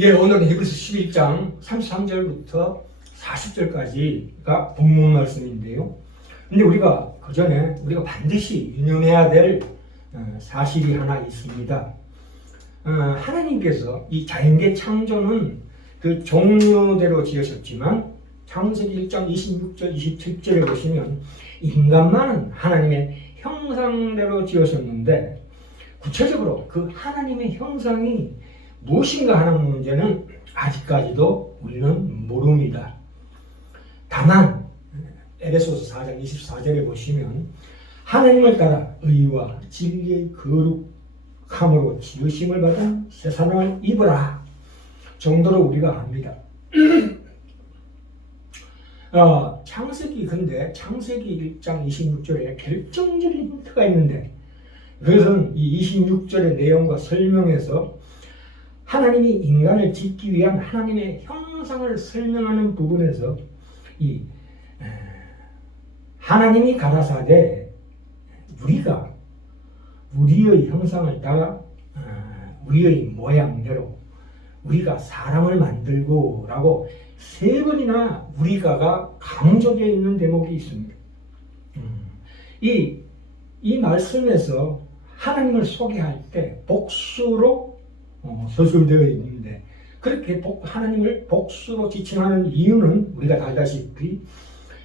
예, 오늘은 히브리서 11장 33절부터 40절까지가 본문 말씀인데요. 근데 우리가 그 전에 우리가 반드시 유념해야 될 사실이 하나 있습니다. 하나님께서 이 자연계 창조는 그 종류대로 지으셨지만 창세기 1장 26절, 27절에 보시면 인간만은 하나님의 형상대로 지으셨는데 구체적으로 그 하나님의 형상이 무엇인가 하는 문제는 아직까지도 우리는 모릅니다. 다만 에베소서 4장 24절에 보시면 하나님을 따라 의와 진리의 거룩함으로 지으심을 받은 새 사람을 입으라 정도로 우리가 압니다. 근데 창세기 1장 26절에 결정적인 힌트가 있는데 그것은 이 26절의 내용과 설명에서 하나님이 인간을 짓기 위한 하나님의 형상을 설명하는 부분에서 이 하나님이 가라사대 우리가 우리의 형상을 따라 우리의 모양대로 우리가 사람을 만들고 라고 세 번이나 우리가가 강조되어 있는 대목이 있습니다. 이 말씀에서 하나님을 소개할 때 복수로 서술되어 있는데 그렇게 하나님을 복수로 지칭하는 이유는 우리가 알다시피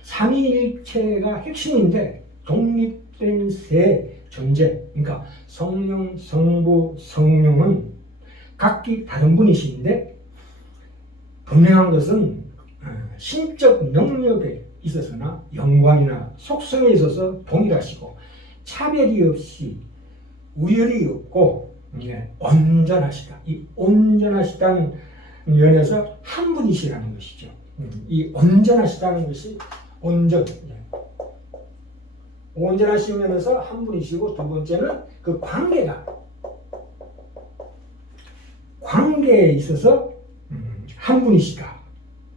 삼위일체가 핵심인데 독립된 세 존재, 그러니까 성령, 성부, 성령은 각기 다른 분이신데 분명한 것은 신적 능력에 있어서나 영광이나 속성에 있어서 동일하시고 차별이 없이 우열이 없고 온전하시다. 이 온전하시다는 면에서 한 분이시라는 것이죠. 이 온전하시다는 것이 온전하신 면에서 한 분이시고 두 번째는 그 관계에 있어서 한 분이시다.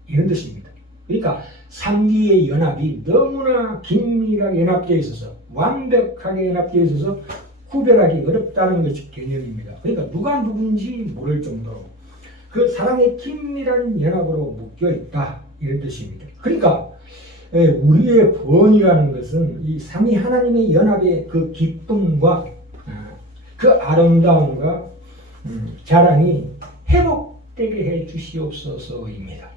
이런 뜻입니다. 그러니까 삼위의 연합이 너무나 긴밀하게 연합되어 있어서 완벽하게 연합되어 있어서 구별하기 어렵다는 것이 개념입니다. 그러니까 누가 누군지 모를 정도로 그 사랑의 긴밀한 연합으로 묶여 있다 이런 뜻입니다. 그러니까 우리의 구원이라는 것은 이 삼위 하나님의 연합의 그 기쁨과 그 아름다움과 자랑이 회복되게 해 주시옵소서입니다.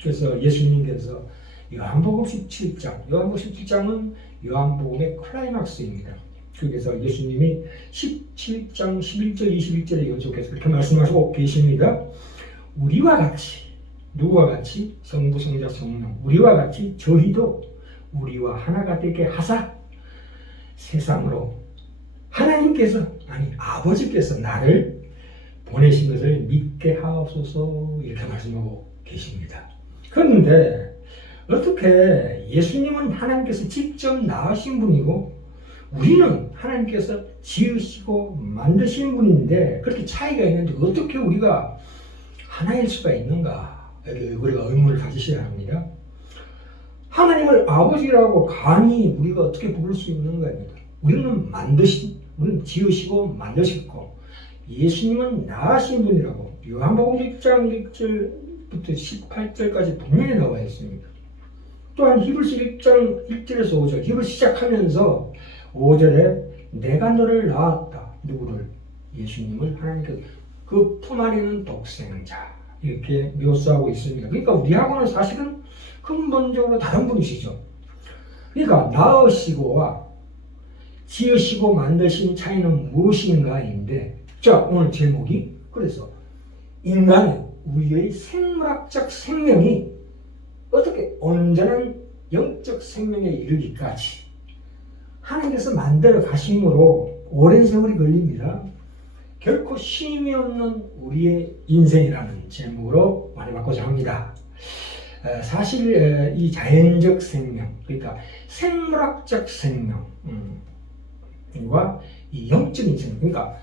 그래서 예수님께서 요한복음 17장은 요한복음의 클라이막스입니다. 그래서 예수님이 17장 11절 21절에 연속해서 그렇게 말씀하시고 계십니다. 우리와 같이 누구와 같이 성부 성자 성령 우리와 같이 저희도 우리와 하나가 되게 하사 세상으로 하나님께서 아버지께서 나를 보내신 것을 믿게 하옵소서 이렇게 말씀하고 계십니다. 그런데 어떻게 예수님은 하나님께서 직접 낳으신 분이고 우리는 하나님께서 지으시고 만드신 분인데 그렇게 차이가 있는데 어떻게 우리가 하나일 수가 있는가? 우리가 의문을 가지셔야 합니다. 하나님을 아버지라고 감히 우리가 어떻게 부를 수 있는가입니다. 우리는 지으시고 만드셨고 예수님은 낳으신 분이라고 요한복음 1장 1절부터 18절까지 분명히 나와 있습니다. 또한 히브리서 1장 1절에서 5절 히브리 시작하면서 5절에 내가 너를 낳았다. 누구를? 예수님을 하나님께서 그 품 안에는 독생자 이렇게 묘사하고 있습니다. 그러니까 우리하고는 사실은 근본적으로 다른 분이시죠. 그러니까 낳으시고와 지으시고 만드신 차이는 무엇인가인데 자 오늘 제목이 그래서 인간의 우리의 생물학적 생명이 어떻게 온전한 영적 생명에 이르기까지 하나님께서 만들어 가심으로 오랜 세월이 걸립니다. 결코 쉼이 없는 우리의 인생이라는 제목으로 말해봤고자 합니다. 사실 이 자연적 생명, 그러니까 생물학적 생명과 이 영적인 생명, 그러니까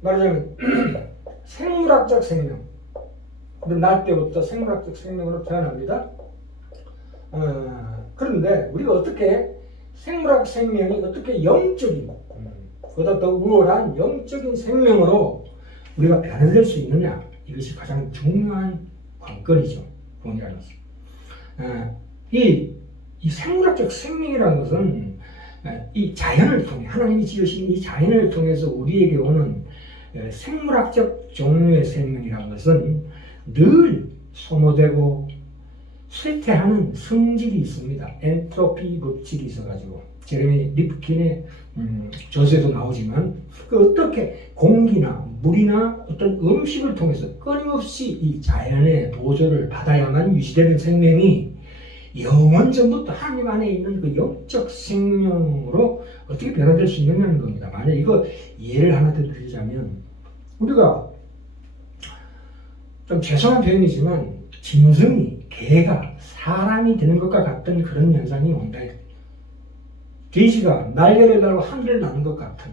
말하자면 생물학적 생명, 날 때부터 생물학적 생명으로 태어납니다. 그런데 우리가 어떻게 생물학 생명이 어떻게 영적인 보다 더 우월한 영적인 생명으로 우리가 변화될 수 있느냐 이것이 가장 중요한 관건이죠. 구원이라는 것은. 이 생물학적 생명이라는 것은 이 자연을 통해 하나님이 지으신 이 자연을 통해서 우리에게 오는 생물학적 종류의 생명이라는 것은 늘 소모되고 쇠퇴하는 성질이 있습니다. 엔트로피 법칙이 있어가지고 제레미 리프킨의 저서에도 나오지만 어떻게 공기나 물이나 어떤 음식을 통해서 끊임없이 이 자연의 보조를 받아야만 유지되는 생명이 영원전부터 하나님 안에 있는 그 영적 생명으로 어떻게 변화될 수 있느냐는 겁니다. 만약 이거 예를 하나 더 드리자면 우리가 좀 죄송한 표현이지만 짐승이 개가 사람이 되는 것과 같은 그런 현상이 온다. 돼지가 날개를 달고 하늘을 나는 것 같은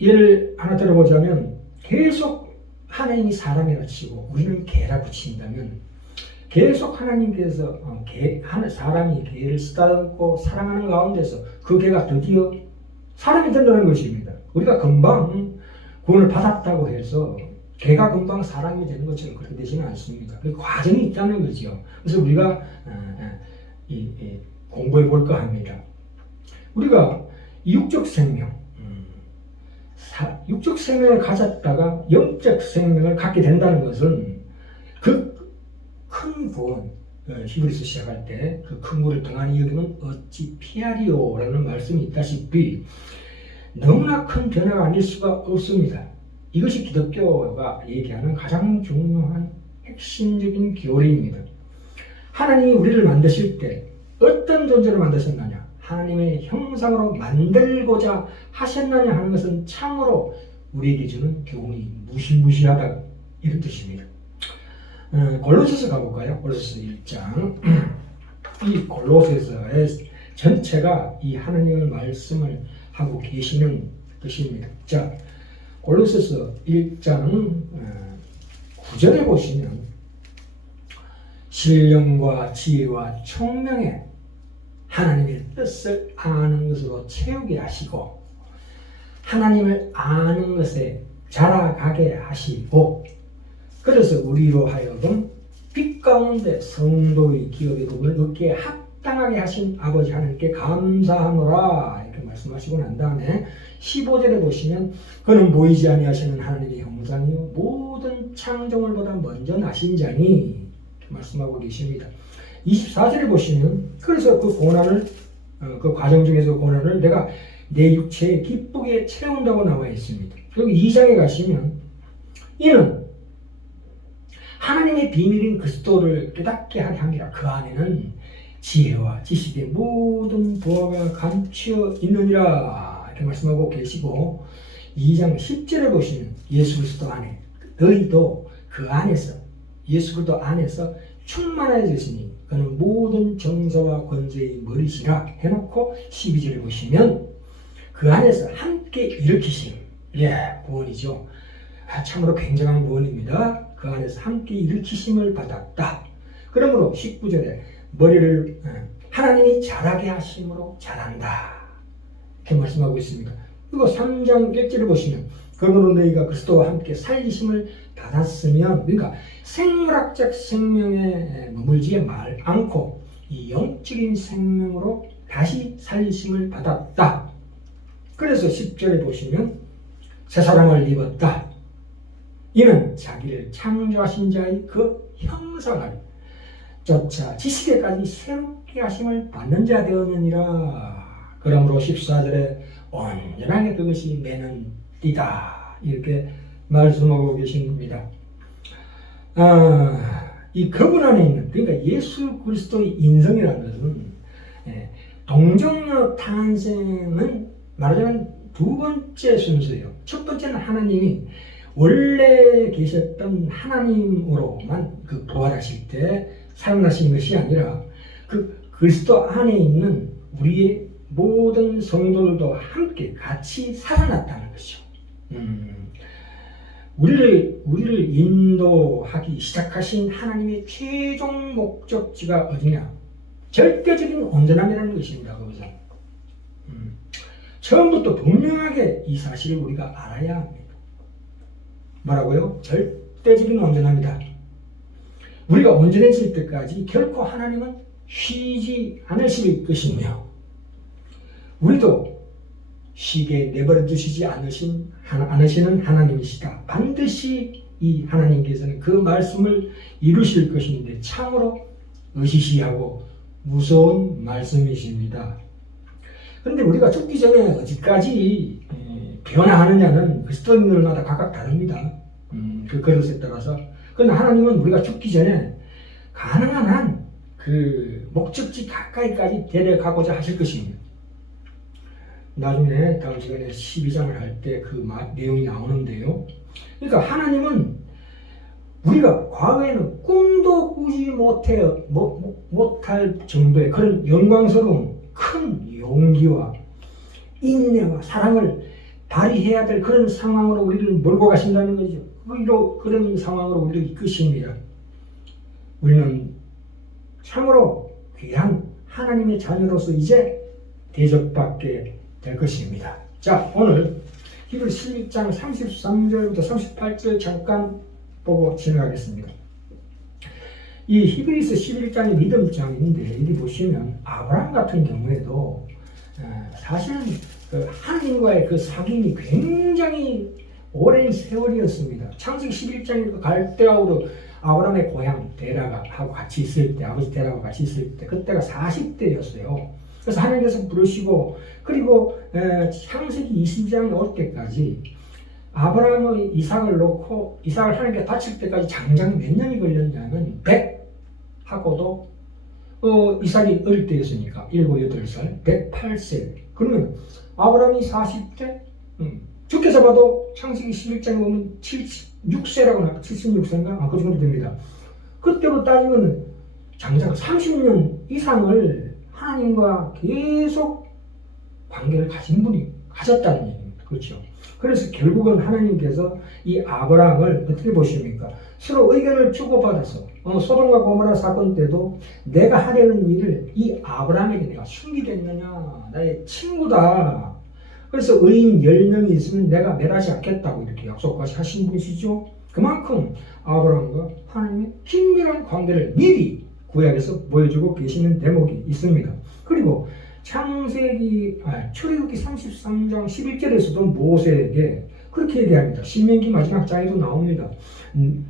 예를 하나 들어보자면 계속 하나님이 사람이라 치고 우리는 개라 붙인다면 계속 하나님께서 사람이 개를 쓰다듬고 사랑하는 가운데서 그 개가 드디어 사람이 된다는 것입니다. 우리가 금방 구원을 받았다고 해서 개가 금방 사람이 되는 것처럼 그렇게 되지는 않습니다. 그 과정이 있다는 거죠. 그래서 우리가 공부해 볼까 합니다. 우리가 육적 생명, 육적 생명을 가졌다가 영적 생명을 갖게 된다는 것은 그 큰 구원, 히브리서 시작할 때 그 큰 구원을 등한히 여기면 어찌 피하리오라는 말씀이 있다시피 너무나 큰 변화가 아닐 수가 없습니다. 이것이 기독교가 얘기하는 가장 중요한 핵심적인 교리입니다. 하나님이 우리를 만드실 때 어떤 존재로 만드셨느냐, 하나님의 형상으로 만들고자 하셨느냐 하는 것은 참으로 우리에게 주는 교훈이 무시무시하다 이런 뜻입니다. 골로새서 가볼까요? 골로새서 1장. 이 골로새서의 전체가 이 하나님의 말씀을 하고 계시는 뜻입니다. 자, 골로새서 1장 9절에 보시면 신령과 지혜와 총명에 하나님의 뜻을 아는 것으로 채우게 하시고 하나님을 아는 것에 자라가게 하시고 그래서 우리로 하여금 빛 가운데 성도의 기업의 부분을 얻기에 합당하게 하신 아버지 하나님께 감사하노라 이렇게 말씀하시고 난 다음에 15절에 보시면 그는 보이지 아니하시는 하나님의 형상이요 모든 창조물보다 먼저 나신 자니 이렇게 말씀하고 계십니다. 24절에 보시면 그래서 그 고난을 그 과정 중에서 고난을 내가 내 육체에 기쁘게 채운다고 나와 있습니다. 여기 2장에 가시면 이는 하나님의 비밀인 그리스도를 깨닫게 하려 함이라. 그 안에는 지혜와 지식의 모든 보화가 감추어 있느니라 이렇게 말씀하고 계시고 2장 10절에 보시면 예수 그리스도 안에 너희도 그 안에서 예수 그리스도 안에서 충만해졌으니 그는 모든 정서와 권세의 머리시라 해놓고 12절에 보시면 그 안에서 함께 일으키심 구원이죠. 참으로 굉장한 구원입니다. 그 안에서 함께 일으키심을 받았다. 그러므로 19절에 머리를 하나님이 자라게 하심으로 자란다 이렇게 말씀하고 있습니다. 그리고 3장 1절을 보시면 그러므로 너희가 그리스도와 함께 살리심을 받았으면 그러니까 생물학적 생명에 머물지 않고 이 영적인 생명으로 다시 살리심을 받았다. 그래서 10절에 보시면 새 사람을 입었다. 이는 자기를 창조하신 자의 그 형상을 쫓아 지식에까지 새롭게 하심을 받는 자 되었느니라. 그러므로 14절에 온전하게 그것이 매는 띠다 이렇게 말씀하고 계십니다. 이 그분 안에 있는 그러니까 예수 그리스도의 인성이라는 것은 동정녀 탄생은 말하자면 두 번째 순서예요. 첫 번째는 하나님이 원래 계셨던 하나님으로만 그 부활하실 때 살아나신 것이 아니라 그 그리스도 안에 있는 우리의 모든 성도들도 함께 같이 살아났다는 것이죠. 우리를 인도하기 시작하신 하나님의 최종 목적지가 어디냐? 절대적인 온전함이라는 것입니다. 거기서 처음부터 분명하게 이 사실을 우리가 알아야 합니다. 뭐라고요? 절대적인 온전합니다. 우리가 온전해질 때까지 결코 하나님은 쉬지 않으실 것이며 우리도 쉬게 내버려 두시지 않으시는 하나님이시다. 반드시 이 하나님께서는 그 말씀을 이루실 것인데 참으로 의시시하고 무서운 말씀이십니다. 그런데 우리가 죽기 전에 어디까지 변화하느냐는 그리스도인들마다 각각 다릅니다. 그 그릇에 따라서. 그런데 하나님은 우리가 죽기 전에 가능한 한 그 목적지 가까이까지 데려가고자 하실 것입니다. 나중에 다음 시간에 12장을 할 때 그 내용이 나오는데요. 그러니까 하나님은 우리가 과거에는 꿈도 꾸지 못할 정도의 그런 영광스러운 큰 용기와 인내와 사랑을 발휘해야 될 그런 상황으로 우리를 몰고 가신다는 거죠. 그런 상황으로 우리를 이끄십니다. 우리는 참으로 귀한 하나님의 자녀로서 이제 대접받게 될 것입니다. 자, 오늘 히브리서 11장 33절부터 38절 잠깐 보고 지나가겠습니다. 이 히브리서 11장이 믿음장인데 여기 보시면 아브라함 같은 경우에도 사실은 그 하나님과의 그 사귐이 굉장히 오랜 세월이었습니다. 창세기 11장에 갈대아우르 아브라함의 고향 데라가하고 같이 있을 때, 아버지 데라가 같이 있을 때, 그때가 40대였어요. 그래서 하나님께서 부르시고, 그리고 창세기 20장에 올 때까지 아브라함은 이삭을 놓고 이삭을 하나님께 바칠 때까지 장장 몇 년이 걸렸냐면 100하고도 이삭이 어릴 때였으니까 7, 8살, 108세. 그러면 아브라함이 40대, 좋게 잡아도 창세기 11장에 보면 76세라고 나와 76세인가? 그 정도 됩니다. 그때로 따지면 장장 30년 이상을 하나님과 계속 관계를 가졌다는 얘기입니다. 그렇죠? 그래서 결국은 하나님께서 이 아브라함을 어떻게 보십니까? 서로 의견을 주고받아서 소돔과 고모라 사건 때도 내가 하려는 일을 이 아브라함에게 내가 숨기겠느냐, 나의 친구다. 그래서 의인 10명이 있으면 내가 멸하지 않겠다고 이렇게 약속까지 하신 분이시죠. 그만큼 아브라함과 하나님의 긴밀한 관계를 미리 구약에서 보여주고 계시는 대목이 있습니다. 그리고 출애굽기 33장 11절에서도 모세에게 그렇게 얘기합니다. 신명기 마지막 장에도 나옵니다.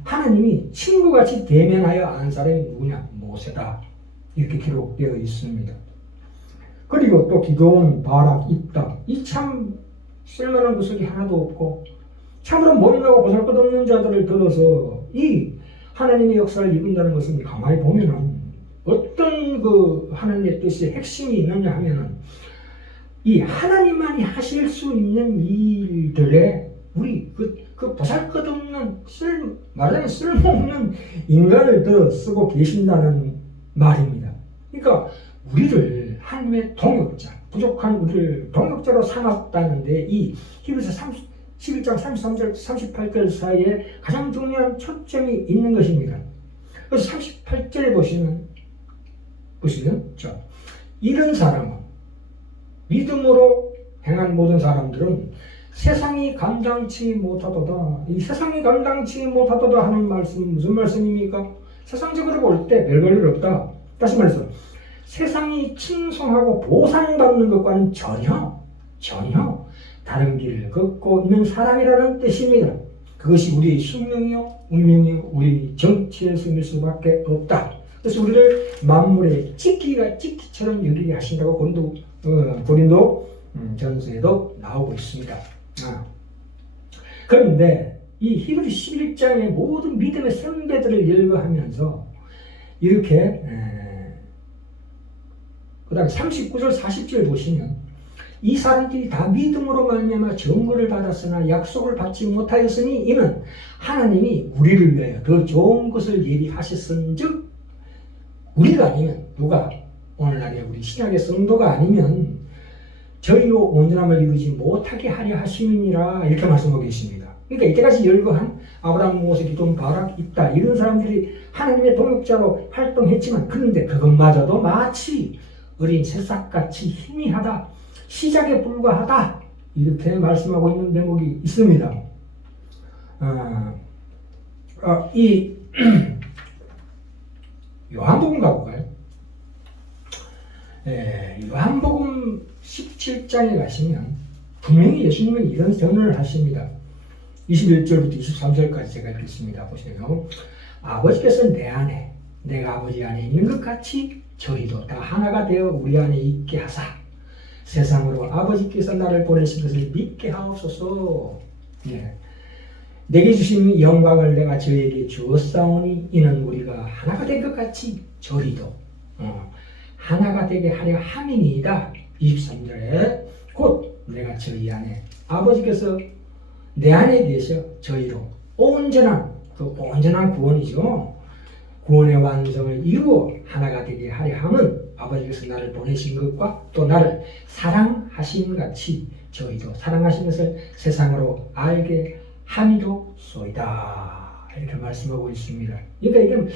하나님이 친구같이 대면하여 안 사람이 누구냐? 모세다. 이렇게 기록되어 있습니다. 그리고 또 기도원, 바락, 입다. 이 참 쓸만한 구석이 하나도 없고 참으로 못나고 보잘것없는 자들을 들어서 이 하나님의 역사를 이룬다는 것은 가만히 보면은 어떤 그 하나님의 뜻의 핵심이 있느냐 하면은 이 하나님만이 하실 수 있는 일들에 우리 그 보잘것없는 말하자면 쓸모없는 인간을 더 쓰고 계신다는 말입니다. 그러니까 우리를 하나님의 동역자, 부족한 우리를 동역자로 삼았다는데 이 히브리서 11장 33절 38절 사이에 가장 중요한 초점이 있는 것입니다. 그래서 38절에 보시면 자, 이런 사람은 믿음으로 행한 모든 사람들은 세상이 감당치 못하도다. 이 세상이 감당치 못하도다 하는 말씀은 무슨 말씀입니까? 세상적으로 볼 때 별볼일 없다. 다시 말해서 세상이 칭송하고 보상받는 것과는 전혀 다른 길을 걷고 있는 사람이라는 뜻입니다. 그것이 우리의 숙명이요 운명이요 우리 정치의 승일 수밖에 없다. 그래서 우리를 만물의 찍기처럼 여기게 하신다고 고린도 전서에도 나오고 있습니다. 그런데 이 히브리 11장의 모든 믿음의 선배들을 열거하면서 이렇게 그 다음에 39절 40절 보시면 이 사람들이 다 믿음으로 말미암아 정거를 받았으나 약속을 받지 못하였으니 이는 하나님이 우리를 위하여 더 좋은 것을 예비하셨은즉 우리가 아니면 누가 오늘날의 우리 신약의 성도가 아니면 저희로 온전함을 이루지 못하게 하려 하심이니라 이렇게 말씀하고 계십니다. 그러니까 이때까지 열거한 아브라함, 모세, 기도원, 바락, 입다 이런 사람들이 하나님의 동역자로 활동했지만 그런데 그것마저도 마치 어린 새싹같이 희미하다, 시작에 불과하다 이렇게 말씀하고 있는 대목이 있습니다. 이 요한복음 가볼까요? 요한복음 17장에 가시면 분명히 예수님은 이런 선언을 하십니다. 21절부터 23절까지 제가 읽겠습니다. 보세요. 아버지께서 내 안에 내가 아버지 안에 있는 것 같이 저희도 다 하나가 되어 우리 안에 있게 하사 세상으로 아버지께서 나를 보내신 것을 믿게 하옵소서. 내게 주신 영광을 내가 저에게 주었사오니 이는 우리가 하나가 된 것 같이 저희도 하나가 되게 하려 함이니이다. 23절에 곧 내가 저희 안에 아버지께서 내 안에 계셔 저희로 온전한 구원이죠. 구원의 완성을 이루어 하나가 되게 하려 함은 아버지께서 나를 보내신 것과 또 나를 사랑하신 같이 저희도 사랑하신 것을 세상으로 알게 함이로소이다. 이렇게 말씀하고 있습니다. 그러니까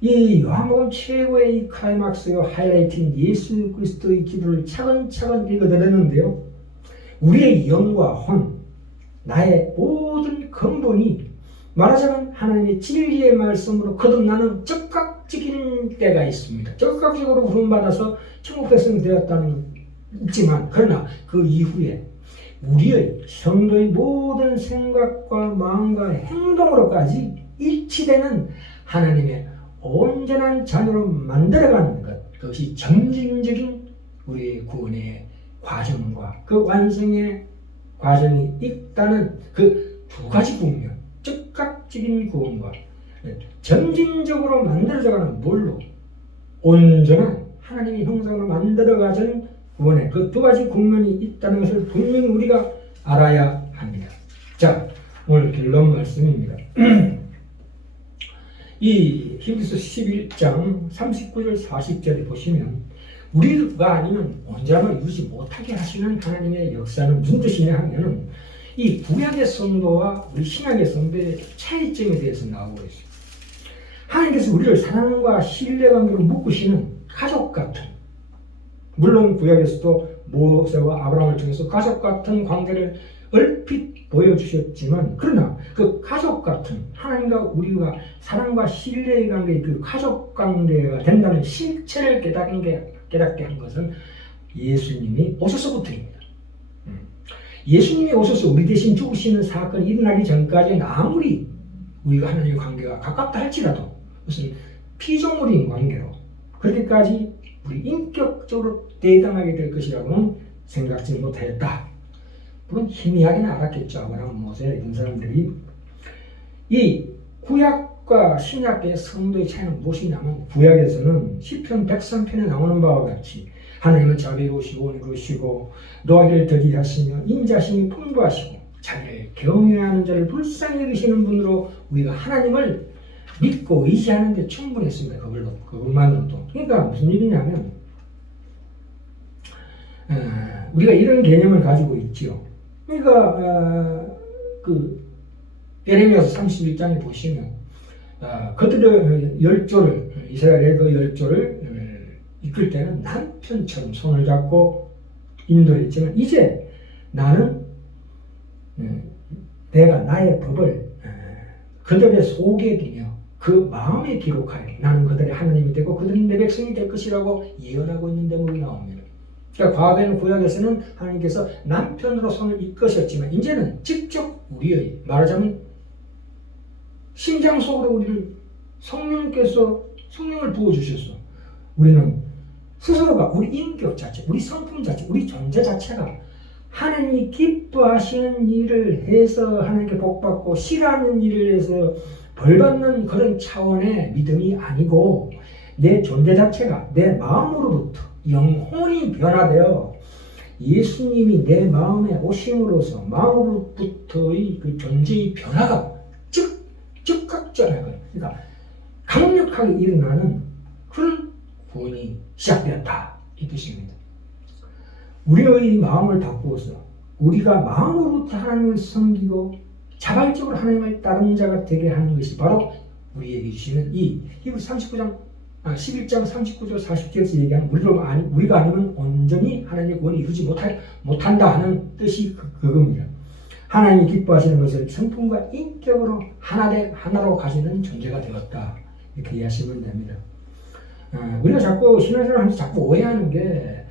이 요한복음 최고의 이 클라이막스요 하이라이트인 예수 그리스도의 기도를 차근차근 읽어드렸는데요. 우리의 영과 혼, 나의 모든 근본이 말하자면 하나님의 진리의 말씀으로 거듭나는 적극적인 때가 있습니다. 적극적으로 구원받아서 천국 백성이 되었다는 있지만 그러나 그 이후에 우리의 성도의 모든 생각과 마음과 행동으로까지 일치되는 하나님의 온전한 자녀로 만들어가는 것, 그것이 점진적인 우리의 구원의 과정과 그 완성의 과정이 있다는 그 두 가지 국면, 즉각적인 구원과 점진적으로 만들어져가는 뭘로 온전한 하나님의 형상으로 만들어가는 구원의 그 두 가지 국면이 있다는 것을 분명히 우리가 알아야 합니다. 자, 오늘 결론 말씀입니다. 이 히브리서 11장 39절 40절에 보시면 우리가 아니면 언제나 이루지 못하게 하시는 하나님의 역사는 무슨 뜻이냐 하면은 이 구약의 성도와 우리 신약의 성도의 차이점에 대해서 나오고 있습니다. 하나님께서 우리를 사랑과 신뢰관계로 묶으시는 가족 같은, 물론 구약에서도 모세와 아브라함을 통해서 가족 같은 관계를 얼핏 보여주셨지만 그러나 그 가족 같은 하나님과 우리가 사랑과 신뢰의 관계, 그 가족 관계가 된다는 실체를 깨닫게 한 것은 예수님이 오셔서부터입니다. 예수님이 오셔서 우리 대신 죽으시는 사건이 일어나기 전까지는 아무리 우리가 하나님의 관계가 가깝다 할지라도 무슨 피조물인 관계로 그렇게까지 우리 인격적으로 대당하게 될 것이라고는 생각지 못하였다. 물론 희미하게는 알았겠죠. 아브라함, 모세 이런 사람들이. 이 구약과 신약의 성도의 차이는 무엇이냐면 구약에서는 시편 103편에 나오는 바와 같이 하나님은 자비로우시고 온유하시고 노하기를 더디하시며 인자심이 풍부하시고 자기를 경외하는 자를 불쌍히 여기시는 분으로 우리가 하나님을 믿고 의지하는 데 충분했습니다. 그것만으로도. 그러니까 무슨 얘기냐면 우리가 이런 개념을 가지고 있지요. 그러니까 예레미야서 31장에 보시면 그들의 열조를 이스라엘의 그 열조를 이끌 때는 남편처럼 손을 잡고 인도했지만 이제 나는 내가 나의 법을 그들의 속에 두며 그 마음에 기록하여 나는 그들의 하나님이 되고 그들은 내 백성이 될 것이라고 예언하고 있는 대목이 나옵니다. 그러니까 과거에는 구약에서는 하나님께서 남편으로 손을 이끄셨지만 이제는 직접 우리의 말하자면 심장 속으로 우리를 성령께서 성령을 부어주셨어. 우리는 스스로가 우리 인격 자체, 우리 성품 자체, 우리 존재 자체가 하나님이 기뻐하시는 일을 해서 하나님께 복받고 싫어하는 일을 해서 벌받는 그런 차원의 믿음이 아니고 내 존재 자체가 내 마음으로부터 영혼이 변화되어 예수님이 내 마음에 오심으로써 마음으로부터의 그 존재의 변화가 즉각적이거든요. 그러니까 강력하게 일어나는 그런 구원이 시작되었다 이 뜻입니다. 우리의 마음을 바꾸어서 우리가 마음으로부터 하나님을 섬기고 자발적으로 하나님을 따르는 자가 되게 하는 것이 바로 우리에게 주시는 이 히브리서 11장 39절 40절에서 얘기하는 우리가 아니면 온전히 하나님의 구원을 이루지 못한다 하는 뜻이 그겁니다. 하나님이 기뻐하시는 것을 성품과 인격으로 하나로 가지는 존재가 되었다. 이렇게 이해하시면 됩니다. 우리가 자꾸 신앙생활 하면서 자꾸 오해하는 게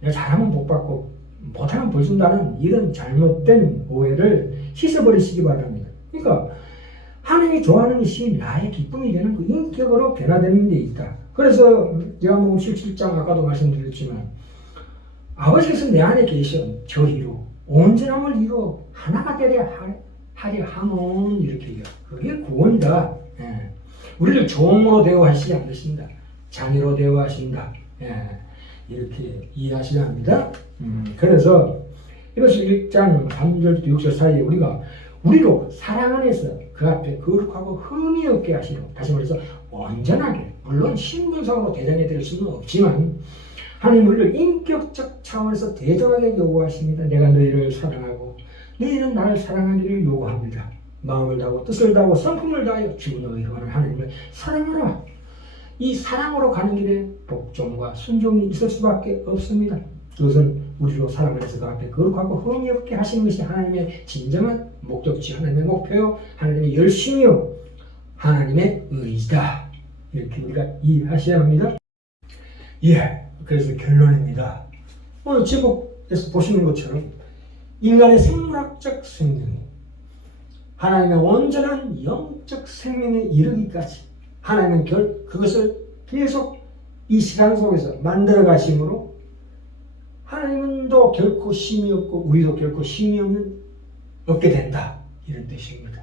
내가 잘하면 복 받고 못하면 벌 준다는 이런 잘못된 오해를 씻어버리시기 바랍니다. 그러니까 하나님이 좋아하는 것이 나의 기쁨이 되는 그 인격으로 변화되는 데 있다. 그래서 요한복음 17장 아까도 말씀드렸지만 아버지께서 내 안에 계셔 저희로 온전함을 이루어 하나가 되려 하려 함은 이렇게 해요. 그게 구원이다. 예. 우리를 종으로 대우하시지 않으신다. 자녀로 대우하신다. 예. 이렇게 이해하셔야 합니다. 그래서 이것을 1장 3절부터 6절 사이에 우리로 사랑 안에서 그 앞에 거룩하고 흠이 없게 하시려. 다시 말해서 온전하게, 물론 신분상으로 대장해 드릴 수는 없지만 하나님 우리를 인격적 차원에서 대등하게 요구하십니다. 내가 너희를 사랑하고 너희는 나를 사랑하기를 요구합니다. 마음을 다하고 뜻을 다하고 성품을 다하여 주 너희 영원한 하나님을 사랑하라. 이 사랑으로 가는 길에 복종과 순종이 있을 수밖에 없습니다. 그것은 우리로 사랑을 해서 그 앞에 거룩하고 흠이 없게 하시는 것이 하나님의 진정한 목적지, 하나님의 목표요, 하나님의 열심이요, 하나님의 의지다. 이렇게 우리가 이해하셔야 합니다. 예, 그래서 결론입니다. 오늘 제목에서 보시는 것처럼 인간의 생물학적 생명, 하나님의 온전한 영적 생명에 이르기까지 하나님은 그것을 계속 이 시간 속에서 만들어 가심으로 하나님도 결코 심이 없고 우리도 결코 심이 없게 된다. 이런 뜻입니다.